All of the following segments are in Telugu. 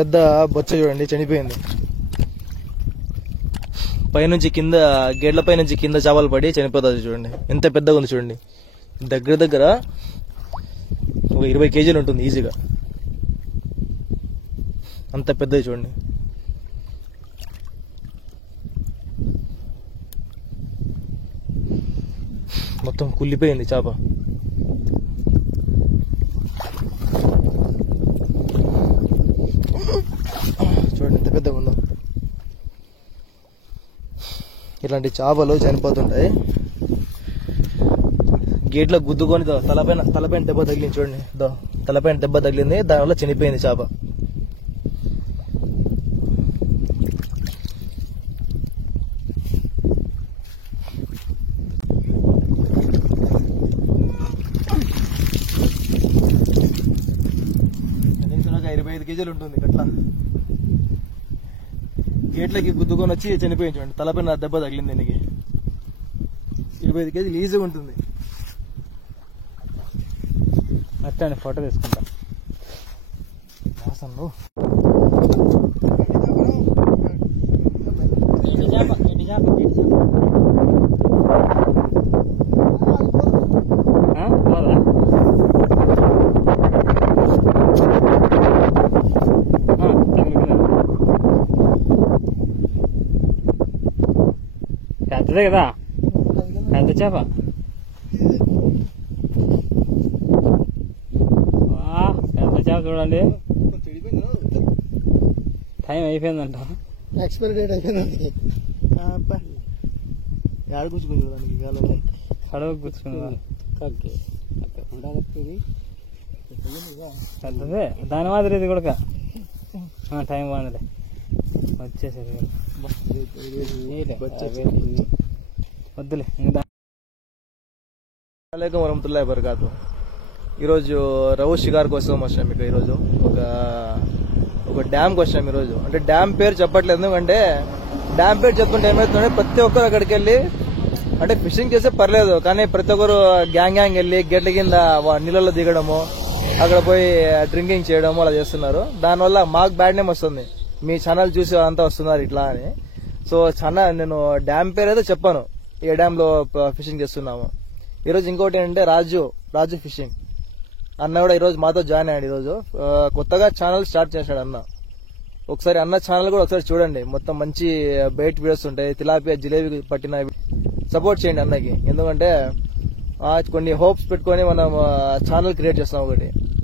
పెద్ద బొచ్చ చూడండి చనిపోయింది. పైనుంచి కింద గేట్ల పై నుంచి కింద చేపలు పడి చనిపోతుంది. చూడండి ఎంత పెద్దగా ఉంది. చూడండి దగ్గర దగ్గర ఒక 20 కేజీలు ఉంటుంది ఈజీగా. అంత పెద్దది చూడండి. మొత్తం కుళ్ళిపోయింది చేప. చూడండి ఎంత పెద్దగా ఉందో. ఇలాంటి చేపలు చనిపోతుంటాయి. గేట్లో గుద్దుకొని తలపైన దెబ్బ తగిలింది. చూడండి తలపైన దెబ్బ తగిలింది, దానివల్ల చనిపోయింది చేప. కనీసం 25 కేజీలు ఉంటుంది గట్ల. గేట్లకి గుద్దుకొని వచ్చి చనిపోయింది. చూడండి తలపైన దెబ్బ తగిలింది. దీనికి 25 కేజీలు ఈజీగా ఉంటుంది. అట్లా ఫోటో తీసుకుంటా. వాసనలో పెద్దదే కదా, పెద్ద చేప. పెద్ద చేప చూడండి. టైం అయిపోయిందంట, ఎక్స్పైరీ డేట్ అయిపోయింది. ఏడ కూర్చుకుంది దానికి కడవ కూర్చుకుందా. పెద్దదే దాని మాదిరి ఇది కూడా. టైం బాగుందిలే వచ్చేసేది. వద్దులే. అస్సలాము వరహమతుల్లాహి వబరకాతు. ఈరోజు రవు షికార్ కోసం వచ్చాం. మీకు ఈరోజు ఒక డ్యామ్కి వచ్చాం ఈరోజు. అంటే డ్యామ్ పేరు చెప్పట్లేదు, ఎందుకంటే డ్యామ్ పేరు చెప్తుంటే ఏమవుతుందంటే ప్రతి ఒక్కరు అక్కడికి వెళ్ళి అంటే ఫిషింగ్ చేస్తే పర్లేదు, కానీ ప్రతి ఒక్కరు గ్యాంగ్ వెళ్ళి గేట్ల కింద నీళ్ళలో దిగడము, అక్కడ పోయి డ్రింకింగ్ చేయడము అలా చేస్తున్నారు. దానివల్ల మాకు బ్యాడ్ నేమ్ వస్తుంది. మీ ఛానల్ చూసి అంతా వస్తున్నారు ఇట్లా అని. సో నేను డ్యామ్ పేరు అయితే చెప్పాను, ఏ డ్యామ్ లో ఫిషింగ్ చేస్తున్నాము. ఈరోజు ఇంకోటి ఏంటంటే రాజు ఫిషింగ్ అన్న కూడా ఈరోజు మాతో జాయిన్ అయ్యాడు. ఈరోజు కొత్తగా ఛానల్ స్టార్ట్ చేశాడు అన్న. ఒకసారి అన్న ఛానల్ కూడా ఒకసారి చూడండి. మొత్తం మంచి బయట వీడియోస్ ఉంటాయి. తిలాపియా జిలేబీ పట్టిన సపోర్ట్ చేయండి అన్నకి. ఎందుకంటే కొన్ని హోప్స్ పెట్టుకొని మనం ఛానల్ క్రియేట్ చేస్తాం.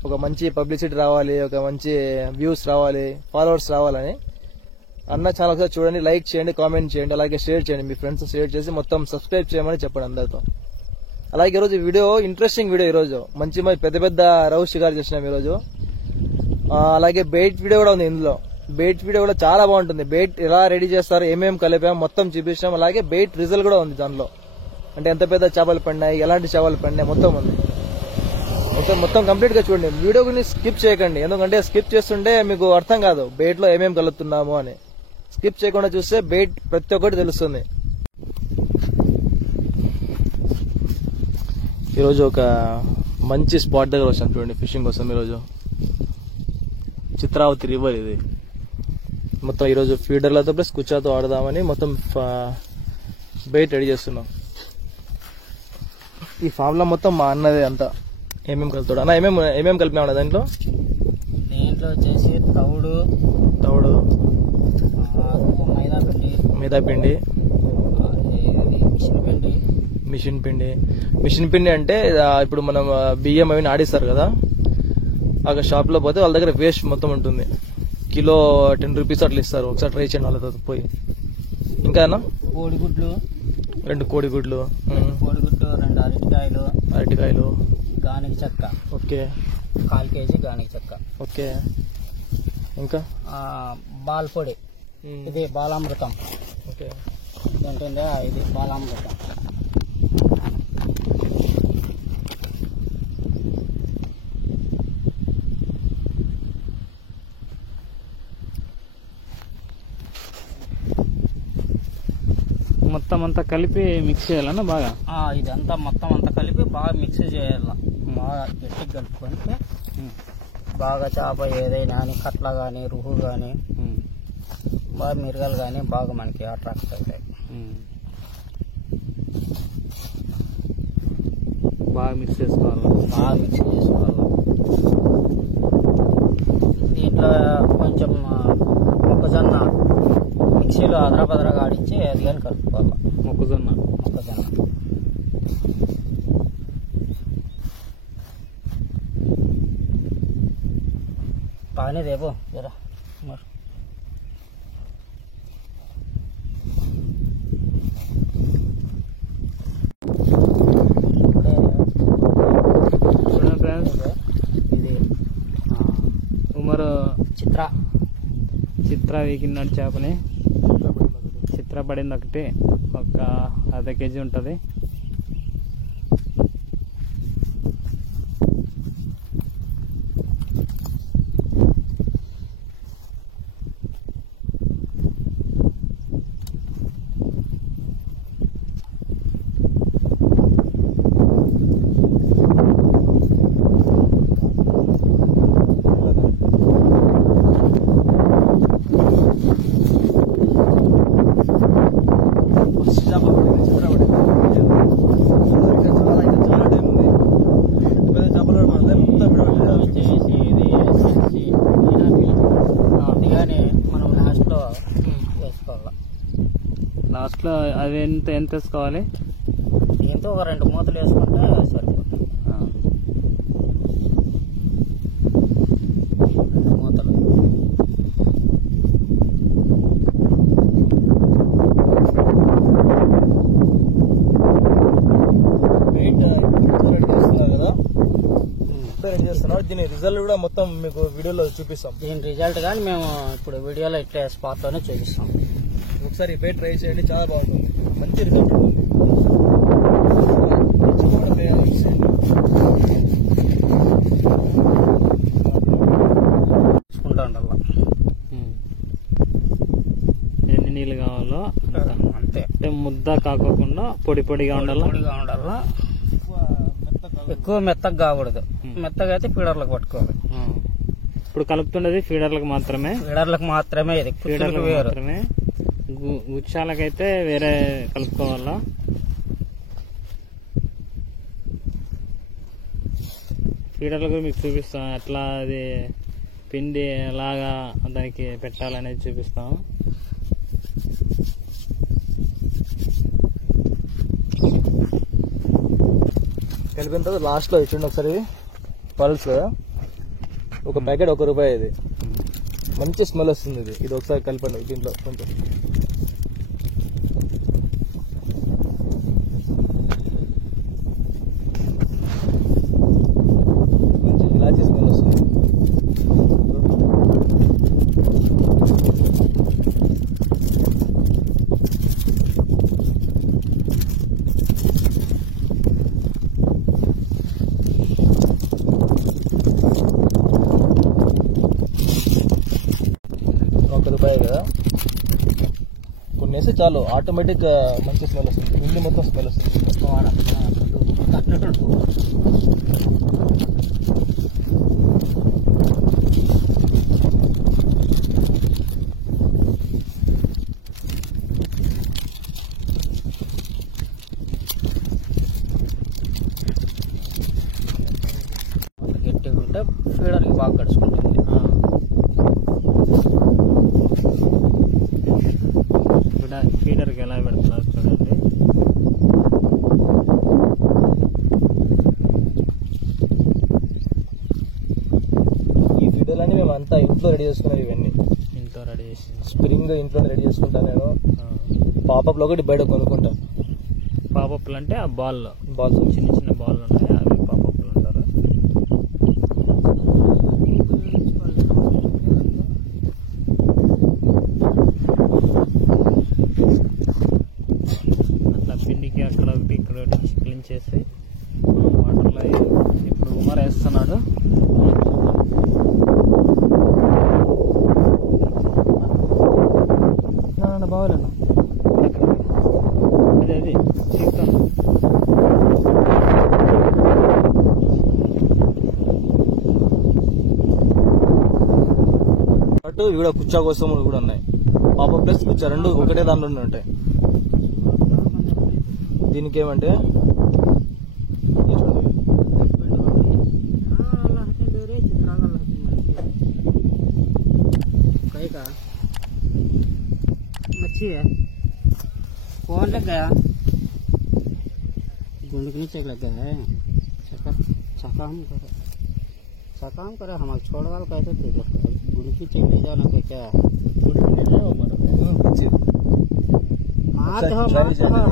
ఒక మంచి పబ్లిసిటీ రావాలి, ఒక మంచి వ్యూస్ రావాలి, ఫాలోవర్స్ రావాలని. అన్న ఛానల్ ఒకసారి చూడండి, లైక్ చేయండి, కామెంట్ చేయండి, అలాగే షేర్ చేయండి. మీ ఫ్రెండ్స్ షేర్ చేసి మొత్తం సబ్స్క్రైబ్ చేయమని చెప్పండి అందరితో. అలాగే ఈరోజు వీడియో ఇంట్రెస్టింగ్ వీడియో. ఈరోజు మంచి పెద్ద పెద్ద రౌ షికార్ చేసినాం ఈరోజు. అలాగే బెయిట్ వీడియో కూడా ఉంది ఇందులో. బెయిట్ వీడియో కూడా చాలా బాగుంటుంది. బెయిట్ ఎలా రెడీ చేస్తారు, ఏమేమి కలిపాం మొత్తం చూపించాం. అలాగే బెయిట్ రిజల్ట్ కూడా ఉంది దానిలో. అంటే ఎంత పెద్ద చేపలు పడినాయి, ఎలాంటి చేపలు పడినాయి మొత్తం ఉంది. మొత్తం కంప్లీట్ గా చూడండి. వీడియో గురించి స్కిప్ చేయకండి, ఎందుకంటే స్కిప్ చేస్తుంటే మీకు అర్థం కాదు బెయిట్ లో ఏమేమి కలుపుతున్నాము అని. స్కిప్ చేయకుండా చూస్తే బెయిట్ ప్రతి ఒక్కటి తెలుస్తుంది. ఈరోజు ఒక మంచి స్పాట్ దగ్గర వచ్చాం చూడండి ఫిషింగ్ కోసం. ఈరోజు చిత్రావతి రివర్ ఇది. మొత్తం ఈరోజు ఫీడర్లతో ప్లస్ కుచ్చాతో ఆడదామని మొత్తం బెయిట్ రెడీ చేస్తున్నాం. ఈ ఫామ్ లో మొత్తం మా అన్నదే అంతా. ఏమేమి కలుపుతాడు అన్న? ఏమేమి కలిపినా దాంట్లో వచ్చేసి తౌడు, మైదా పిండి, మిషన్ పిండి అంటే ఇప్పుడు మనం బియ్యం అవి ఆడిస్తారు కదా, అక్కడ షాప్ లో పోతే వాళ్ళ దగ్గర వేస్ట్ మొత్తం ఉంటుంది. కిలో 10 రూపీస్ అట్లా ఇస్తారు. ఒకసారి ట్రై చేయండి వాళ్ళతో పోయి. ఇంకా కోడిగుడ్లు, 2 కోడిగుడ్లు, 2 అరటికాయలు, గానికి చెక్క, ఓకే 1/4 కేజీ గానికి చెక్క, ఓకే. ఇంకా బాల్ పొడి, ఇది బాలామృతం, ఓకే ఏంటంటే ఇది బాలామృతం. మొత్తం అంతా కలిపి మిక్స్ చేయాలన్నా బాగా. ఇదంతా మొత్తం అంతా కలిపి బాగా మిక్స్ చేయాల. బాగా గట్టిగా కలుపుకొని బాగా చేప ఏదైనా కానీ కట్ల కానీ రుహు కానీ బాగా మిరగలు కానీ బాగా మనకి అట్రాక్ట్ అవుతాయి. బాగా మిక్స్ చేసుకోవాలి. బాగా మిక్స్ చేసుకోవాలి. దీంట్లో కొంచెం మొక్కజొన్న మిక్సీలో అదరబదరగా ఆడించి అది కానీ కలుపుకోవాలి. మొక్కజొన్న पानी देबो जरा मर చూడండి ఫ్రెండ్స్, ఇది ఉమరు చిత్ర వీకినాడు చేపని. చిత్ర పడింది ఒకటి, ఒక అర్ధ కేజీ ఉంటుంది. లాస్ట్లో అది ఎంత వేసుకోవాలి? దీంతో ఒక 2 మూతలు వేసుకుంటే సరిపోతుంది. 2 మూతలు. ఏం చేస్తున్నారు, దీని రిజల్ట్ కూడా మొత్తం మీకు వీడియోలో చూపిస్తాం. దీని రిజల్ట్ కానీ మేము ఇప్పుడు వీడియోలో ఇట్లా స్పాట్లోనే చూపిస్తాం. ఒకసారి ఈ బేట్ ట్రై చేయండి, చాలా బాగుంటుంది, మంచి రిజల్ట్ ఉంటుంది. చూసుకుంటా ఉండాలి. ఎన్ని నీళ్ళు కావాలో అంతే. అంటే ముద్ద కాకోకుండా పొడిగా ఉండాలి. ఎక్కువ మెత్తగా కాకూడదు. మెత్తగా అయితే ఫీడర్లకు పట్టుకోవాలి. ఇప్పుడు కలుపుతుండేది ఫీడర్లకు మాత్రమే. ఇది ఫీడర్లకు మాత్రమే. గుచ్చాలకైతే వేరే కలుపుకోవాలా. ఫీడర్లకు మీకు చూపిస్తాం ఎట్లా అది పిండి ఎలాగా దానికి పెట్టాలనేది చూపిస్తాం. కలిపిన తర్వాత లాస్ట్లో ఇచ్చిండి ఒకసారి పల్స్, ఒక ప్యాకెట్ ₹1. ఇది మంచి స్మెల్ వస్తుంది. ఇది ఒకసారి కలిపండి దీంట్లో కొంచెం. మంచి ఇలాచీ స్మెల్ వస్తుంది. ₹1 కదా, కొన్ని వేస్తే చాలు, ఆటోమేటిక్ మంచి స్మెల్ వస్తుంది. పిండి మొత్తం స్మెల్ వస్తుంది. గట్టిగా ఉంటే ఫీడర్కి బాగా గడుచుకుంటుంది. ఫీడర్కి ఎలా పెడుతున్నారు చూడండి. ఈ ఫీడర్లన్నీ మేము అంతా ఇంట్లో రెడీ చేసుకున్నది. ఇవన్నీ ఇంట్లో రెడీ చేసి స్ప్రింగ్ ఇంట్లో రెడీ చేసుకుంటాను నేను. పాపప్లో ఒకటి బయట కొనుక్కుంటాను. పాపప్లు అంటే ఆ బాల్స్ చిన్న చిన్న బాల్ ఉంటాయి, అవి పాపప్లు ఉంటారు. అట్లా పిండికి అక్కడ ఒకటి ఇక్కడ ఒకటి క్లీన్ చేసి వాటర్లో ఇప్పుడు ఉమర్ వేస్తున్నాడు. బాగోలేనా అది చికెన్ ఇవి కూడా కుచ్చా కోసం కూడా ఉన్నాయి. పాప ప్లస్ కుచ్చా రెండు ఒకటే దాంట్లోనే ఉంటాయి. దీనికి ఏమంటే अच्छी है कौन लग गया गुंड के नीचे लग गया है छका हम करे हमारे छोड़ वाल कहते थे गुंड के नीचे ले जाना तो क्या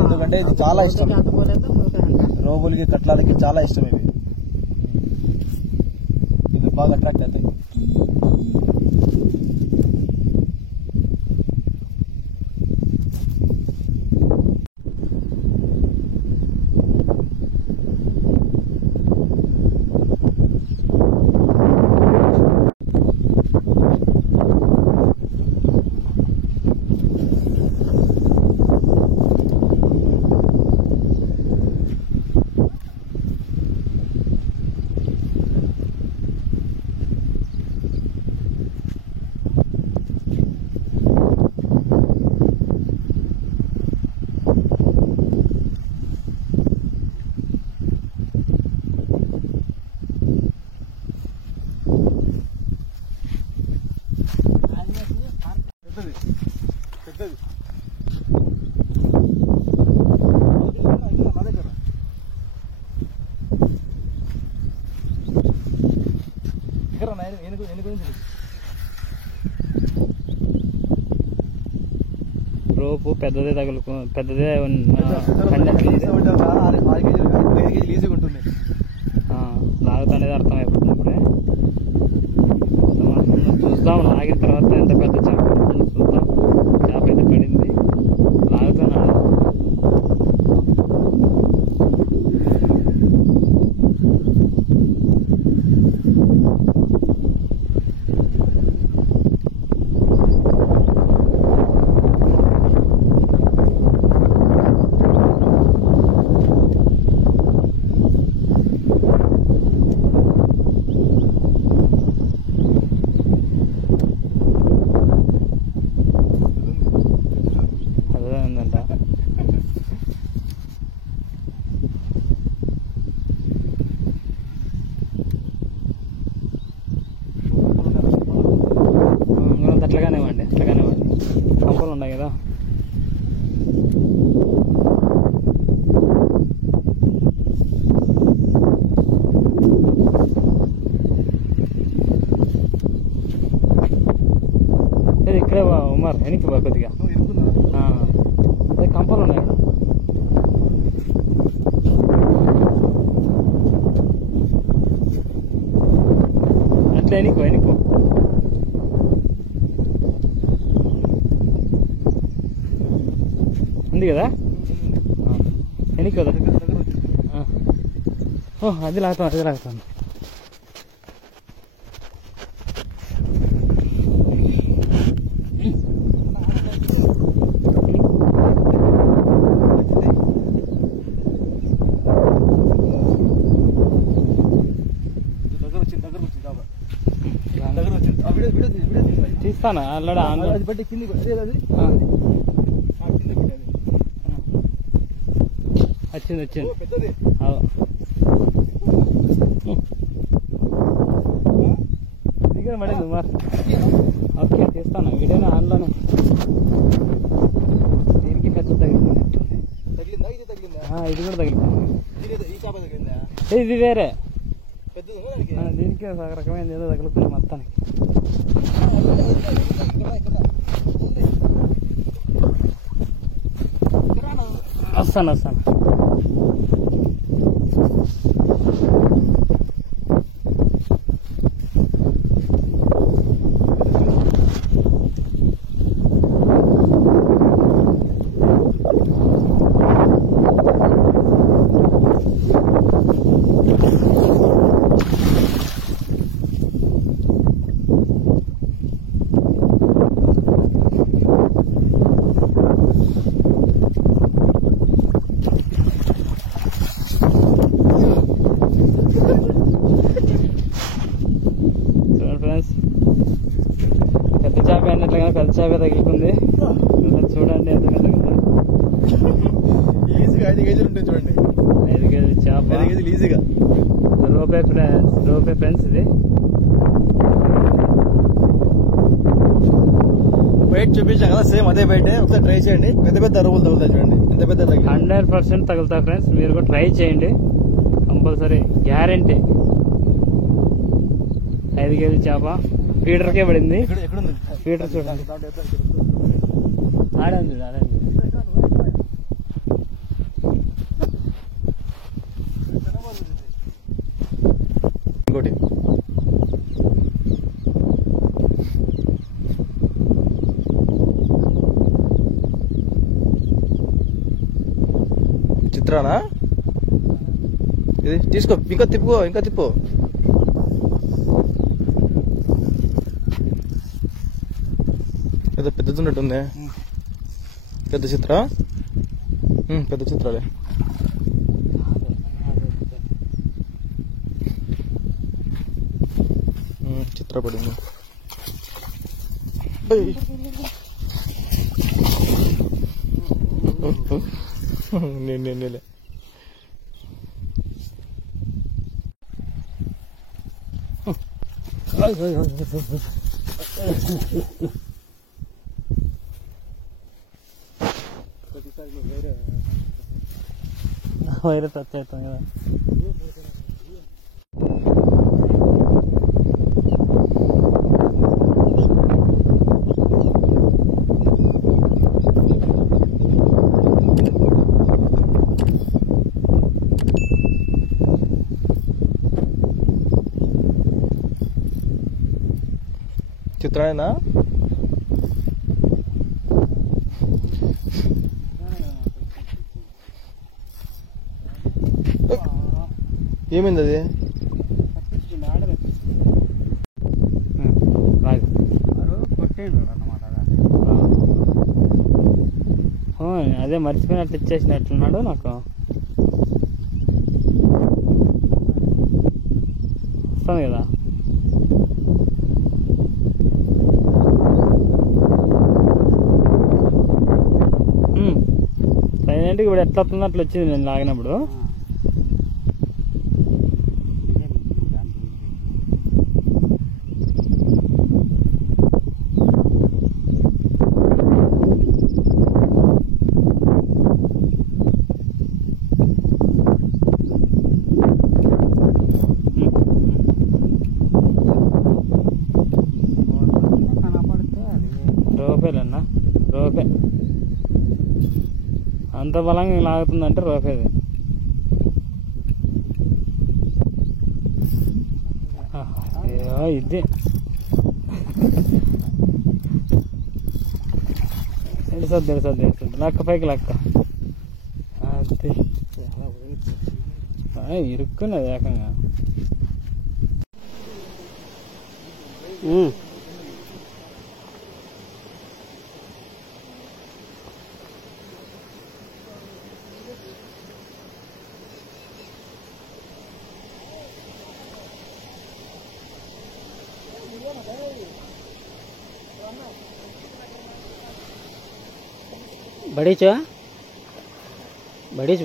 ఎందుకంటే ఇది చాలా ఇష్టం రోగులకి కట్లాలకి చాలా ఇష్టం. ఇది బాగా అట్రాక్ట్ అవుతుంది. రోపు పెద్దదే పెద్దదే ఈజీగా ఉంటుంది. లాగుతానేది అర్థమైపోతుంది. ఇప్పుడే చూద్దాం, లాగిన తర్వాత ఎంత పెద్ద చేప చూద్దాం. చేప అయితే పడింది, లాగుతున్నాడు. అట్లాగానే ఇవ్వండి. కంపలు ఉన్నాయి కదా. ఇక్కడే ఉమార్ వెనక్కి బా కొద్దిగా. అదే కంపలు ఉన్నాయి ఇక్కడ. అట్లా వెనక్కు ఉంది కదా, వెనక్కి కదా. అది లాగుతాను. తీస్తాను అల్లడా వచ్చింది. దిగా పడింది మరి. ఓకే తీస్తాను, వీడియోనే ఆన్లోనే. దీనికి పెద్ద తగిలింది. ఇది కూడా తగిలింది. ఇది వేరే దీనికి ఒక రకమైన ఏదో తగులుతుంది మొత్తానికి. వస్తాను. అట్లాగే పెద్ద చేప తగులుకుంది. చూడండి ఎంత పెద్దగా ఈజీగా 5 కేజీలు ఉంటాయి చూడండి. 5 కేజీల చేప. 5 కేజీలు ఈజీగా. రూపే ఫ్రెండ్స్ ఇది. బయట చూపించాం కదా సేమ్ అదే బయట. ఒకసారి ట్రై చేయండి. పెద్ద పెద్ద అరువులు తగులుతాయి చూడండి ఎంత పెద్ద 100% తగులుతాయి ఫ్రెండ్స్. మీరు కూడా ట్రై చేయండి కంపల్సరీ, గ్యారంటీ. 5 కేజీల చేప ఫీడర్కే పడింది. ఫీడర్ చూడండి ఆడండి. ఇంకోటి చిత్రానా ఇది తీసుకో. ఇంకా తిప్పు. ఏదో పెద్దదున్నట్టుంది. పెద్ద చిత్రాలే. చిత్ర పడింది. నేలే వైరే తచ్చేస్తాం కదా. చిత్రానేనా? ఏమైంది అది? అదే మర్చిపోయినట్లు ఇచ్చేసినట్లున్నాడు నాకు. వస్తుంది కదా. సైలెంట్గా ఇప్పుడు ఎట్లా వస్తుంది అట్లా వచ్చింది నేను లాగినప్పుడు. రోపేలన్నా, రోపే అంత బలంగా లాగుతుందంటే రోపేది. ఇది తెలుసద్దు లక్క పైకి లక్క. అది ఇరుక్కున్నది ఏకంగా. बड़ी चो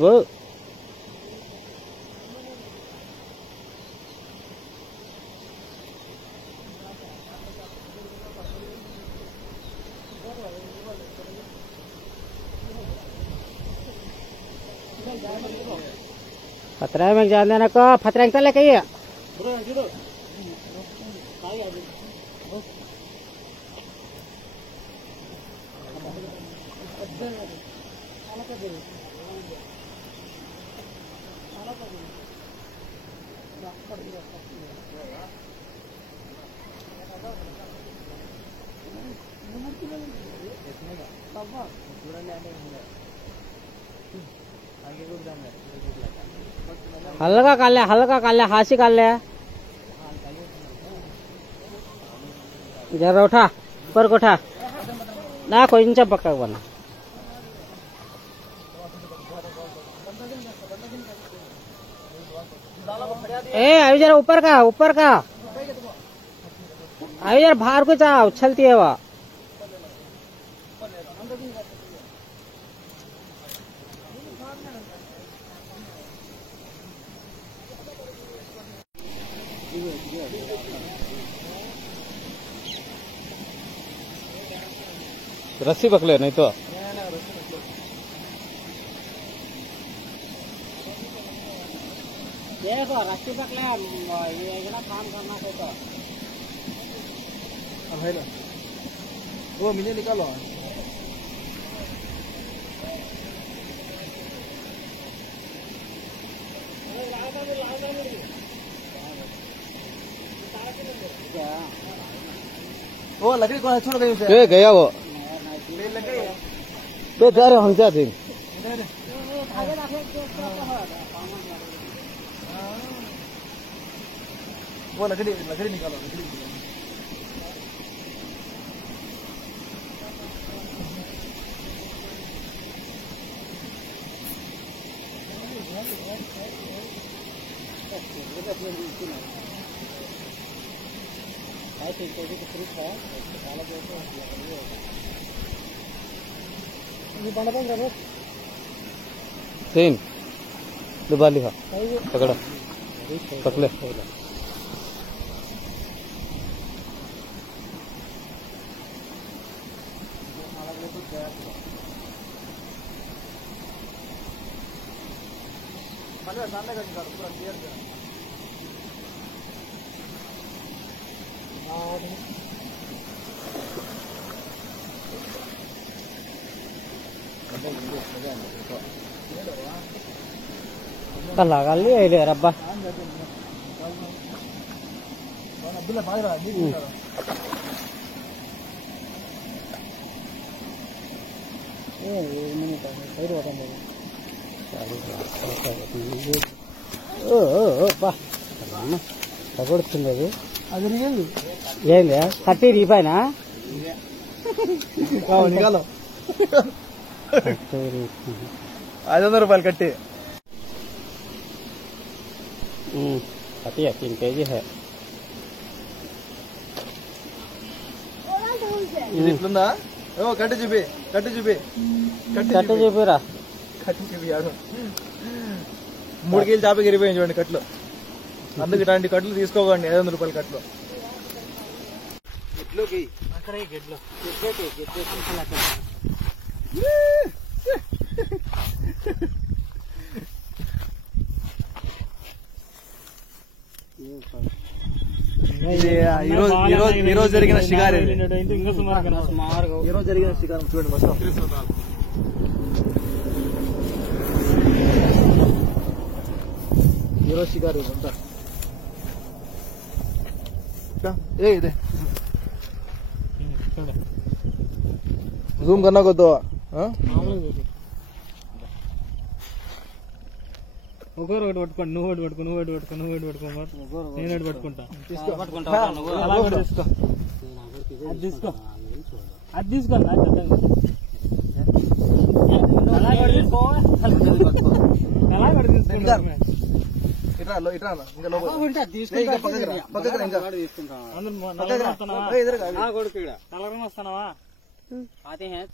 वो फतरा में जान देना को फतरा अंकल लेके आइए। हल्का कर ले हासी कर ले जरा उठा ऊपर को उठा ना कोई इंचा पक्का बना अभी जरा ऊपर का अभी जरा बाहर को जा उछलती है वह रस्सी पकड़े नहीं तो देखो रस्सी पकड़े ये ना काम करना है तो है ना वो मुझे निकालो वो लकड़ी कौन छोड़ गई उसे गया वो लकड़ी जा रहे हम क्या थे वो लकड़ी लकड़ी निकालो लकड़ी निकालो तीन डुबा लिखा पकड़ा पकड़े सामने का निकालो पूरा क्लियर करो लगा लिया रब्बा अब्दुल्ला भाग रहा है తగొడుతుంది అది అది ఏం కట్టి రీపాయినా నికాలో 500 రూపాయలు కట్టి కట్టి 3 kg है ఇది ఇట్లుందా ఓ కట్టి చూపి కట్టి చూపి కట్టి చూపిరా కట్టి చూపి ఆడు 3 కేజీలు చేప గిరిపోయింది చూడండి కట్లు అందుకు ఇలాంటి కట్లు తీసుకోకండి 500 రూపాయల కట్లు ఇట్లోకి అక్కడ గెడ్లో ఈ రోజు జరిగిన షికారు ఇంకా సుమారుగా ఈ రోజు జరిగిన షికారు చూడండి మొత్తం ఈ రోజు షికారు అంతా ఏ ఇదే జూమ్ करना को तो ఒకరు ఒకటి పట్టుకోండి నువ్వు ఒకటి పట్టుకో నువ్వు ఒకటి పట్టుకో నువ్వు ఒకటి పట్టుకో నేను ఒకటి పట్టుకుంటా తీసుకో అది తీసుకో అది తీసుకోండి ఎలా కూడా తీసుకో ఇట్లా ఇట్లా ఇంకా లోపల పక్కకి రా ఇంకా కలర్ వస్తున్నావా आते हैं